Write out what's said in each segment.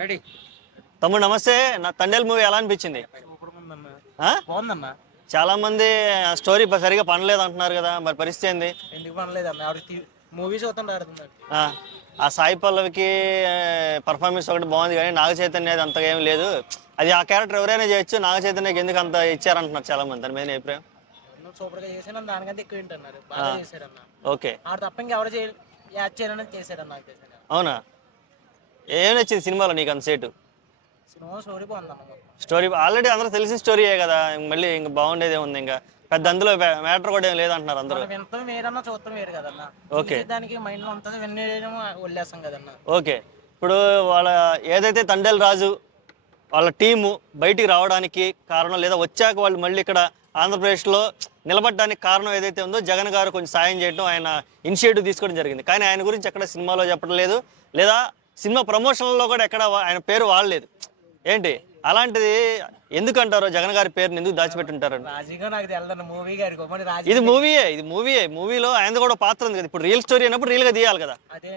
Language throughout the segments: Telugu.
రెడీ. తమ్ముడు నమస్తే. నా తండేల్ మూవీ ఎలా అనిపించింది? సూపర్ ఉందన్న. ఆ? బాగుందన్న. చాలా మంది స్టోరీ సరిగా పనలేదు అంటున్నారు కదా, మరి పరిస్థితి ఏంది? ఎందుకు పనలేదు అన్న, ఆవిడ మూవీ చూద్దాం ఆడుతున్నాడు. ఆ, ఆ సాయి పల్లవికి పర్ఫార్మెన్స్ ఒకటి బాగుంది కానీ నాగ చైతన్య అది అంతగా ఏం లేదు. అది ఆ క్యారెక్టర్ ఎవరైనా చేయొచ్చు, నాగ చైతన్యకి ఎందుకు అంత ఇచ్చారంటున్నారు చాలా మంది. దాని మీద నీ అభిప్రాయం? సూపర్ గా చేశాను, దానికంటే ఎక్కువ ఏంటన్నారు, బాగా చేశారన్న. ఓకే. ఆడ తప్ప ఇంకెవరు యాడ్ చేయాలని చేశారన్న, నాకు తెలిసిన. అవునా? ఏం నచ్చింది సినిమాలో నీకు అంత సేటు? సినిమా స్టోరీ బాగుందన్న. స్టోరీ ఆల్రెడీ అందరూ తెలిసిన స్టోరీయే కదా, మళ్ళీ ఇంకా బాగుండేదే ఉంది. ఇంకా పెద్ద అందులో మ్యాటర్ కూడా ఏం లేదంటున్నారు అందరూ. వింతం వేరన్నా చూడటం వేరు కదన్న. ఓకే. దానికి మైండ్ లో అంతా వినేయడం వదిలేస్తాం కదన్న. ఓకే. ఇప్పుడు వాళ్ళ ఏదైతే తండేల్ రాజు వాళ్ళ టీము బయటికి రావడానికి కారణం, లేదా వచ్చాక వాళ్ళు మళ్ళీ ఇక్కడ ఆంధ్రప్రదేశ్లో నిలబడడానికి కారణం ఏదైతే ఉందో, జగన్ గారు కొంచెం సాయం చేయడం, ఆయన ఇనిషియేటివ్ తీసుకోవడం జరిగింది. కానీ ఆయన గురించి ఎక్కడ సినిమాలో చెప్పడం లేదు, లేదా సినిమా ప్రమోషన్లో కూడా ఎక్కడ ఆయన పేరు వాడలేదు. ఏంటి అలాంటిది? ఎందుకంటారు జగన్ గారి పేరుని ఎందుకు దాచిపెట్టుంటారు? రాజీగా నాకు తెలదన్న, మూవీ గారికి ఇది మూవీయే. మూవీలో ఆయన కూడా పాత్ర ఉంది కదా. ఇప్పుడు రియల్ స్టోరీ అయినప్పుడు రియల్ గా తీయాలి కదా. అదే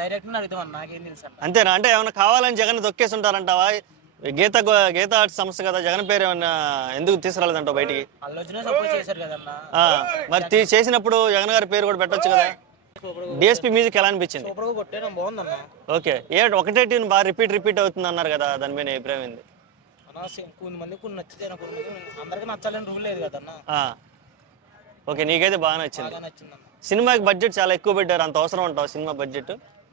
డైరెక్ట్ అడుగుతాం, నాకేం తెలుసు అన్న. అంతేనా? అంటే ఏమైనా కావాలని జగన్ తొక్కేసి ఉంటారంటావా? గీత ఆర్ట్స్ సంస్థ కదా, జగన్ పేరు ఏమన్నా ఎందుకు తీసుకురాలేదంటావు బయటికి? అల్లొచ్చినా సపోర్ట్ చేశారు కదన్న. మరి చేసినప్పుడు జగన్ గారి పేరు కూడా పెట్టొచ్చు కదా. డిఎస్పీ మ్యూజిక్ ఎలా అనిపించింది? సూపర్ గా కొట్టాను, బాగుందన్న. ఓకే. ఒకటే ట్యూన్ బాగా రిపీట్ అవుతుంది అన్నారు కదా, దాని మీద అభిప్రాయం ఏంది? కొంతమంది కొన్ని నచ్చితే అందరికి నచ్చాలని రూల్ లేదు కదన్న. ఓకే, నీకైతే బాగా నచ్చింది. బాగా నచ్చిందన్న. సినిమాకి బడ్జెట్ చాలా ఎక్కువ పెట్టారు, అంత అవసరం అంటావు సినిమా బడ్జెట్?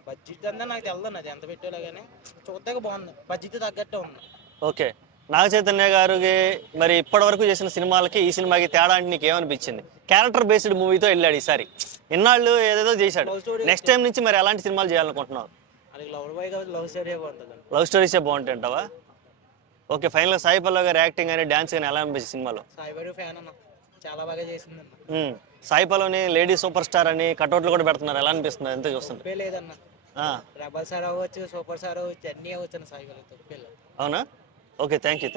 బడ్జెట్ అంతా నాకు తెలదన్న, అది ఎంత పెట్టాలో కానీ చూద్దాక బాగుంది, బడ్జెట్ తగ్గట్టే ఉంది. ఓకే. నాగ చైతన్య గారికి మరి ఇప్పటి వరకు చేసిన సినిమాలకి ఈ సినిమాకి తేడా అంటే నీకు ఏమనిపించింది? క్యారెక్టర్ బేస్డ్ మూవీతో వెళ్ళాడు ఈసారి, ఇన్నాళ్ళు ఏదేదో చేశాడు. నెక్స్ట్ టైం నుంచి మరి ఎలాంటి సినిమాలు చేయాలనుకుంటున్నావు? అది లవ్ బాయ్ కాబట్టి లవ్ స్టోరీ బాగుంటుంది. లవ్ స్టోరీసే బాగుంటాయి అంటావా? ఓకే. ఫైనల్గా సాయి పల్లవి గారి యాక్టింగ్ కానీ డ్యాన్స్ కానీ ఎలా అనిపించింది సినిమాలో? సాయి బాయ్ ఫ్యాన్ అన్న, చాలా బాగా చేసిందన్న. సాయి పల్లవిని లేడీ సూపర్ స్టార్ అని కటౌట్లు కూడా పెడుతున్నారు, ఎలా అనిపిస్తుంది ఎంత చూస్తుంది? లేదన్న, రెబల్ సార్ అవ్వచ్చు, సూపర్ స్టార్ అవ్వచ్చు, అన్నీ అవ్వచ్చు అన్న సాయి బాయ్. అవునా? Okay, thank you.